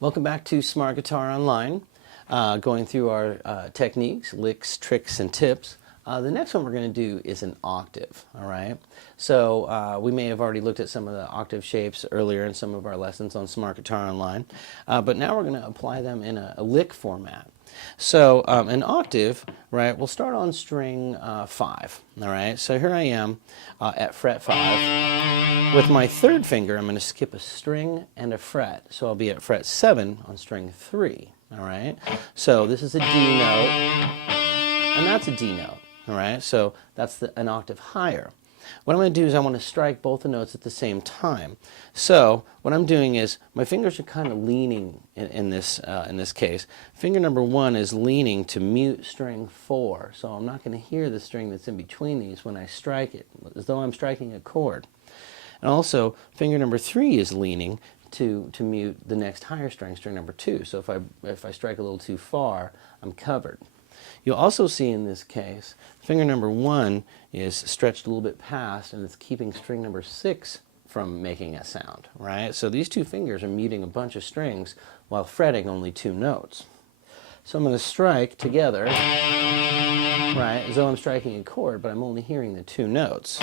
Welcome back to Smart Guitar Online, going through our techniques, licks, tricks, and tips. The next one we're going to do is an octave, all right? So we may have already looked at some of the octave shapes earlier in some of our lessons on Smart Guitar Online, but now we're going to apply them in a lick format. So an octave, right, we'll start on string 5, all right? So here I am at fret 5. With my third finger, I'm going to skip a string and a fret, so I'll be at fret 7 on string 3, all right? So this is a D note, and that's a D note, all right? So that's an octave higher. What I'm going to do is I want to strike both the notes at the same time. So what I'm doing is my fingers are kind of leaning in this case. Finger number 1 is leaning to mute string 4, so I'm not going to hear the string that's in between these when I strike it, as though I'm striking a chord. And also, finger number 3 is leaning to mute the next higher string, string number 2. So if I strike a little too far, I'm covered. You'll also see in this case, finger number 1 is stretched a little bit past, and it's keeping string number 6 from making a sound, right? So these two fingers are muting a bunch of strings while fretting only 2 notes. So I'm going to strike together, right, as though I'm striking a chord, but I'm only hearing the 2 notes.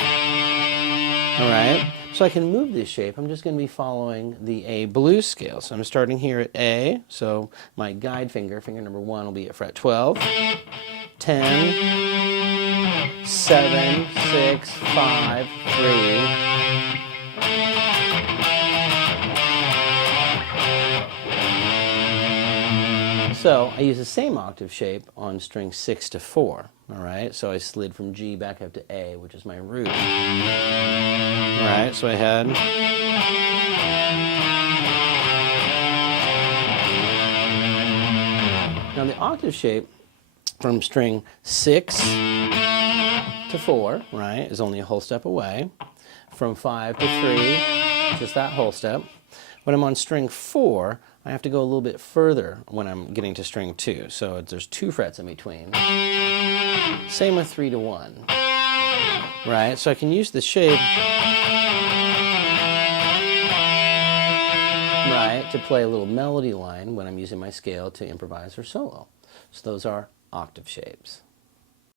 All right, so I can move this shape. I'm just going to be following the A blues scale. So I'm starting here at A, so my guide finger, finger number 1, will be at fret 12, 10, 7, 6, 5, 3. So I use the same octave shape on string 6 to 4, all right? So I slid from G back up to A, which is my root. All right, so I had... Now the octave shape from string 6 to 4, right, is only a whole step away. From 5 to 3, just that whole step. When I'm on string 4, I have to go a little bit further when I'm getting to string 2. So there's 2 frets in between. Same with 3 to 1. Right? So I can use the shape, right, to play a little melody line when I'm using my scale to improvise or solo. So those are octave shapes.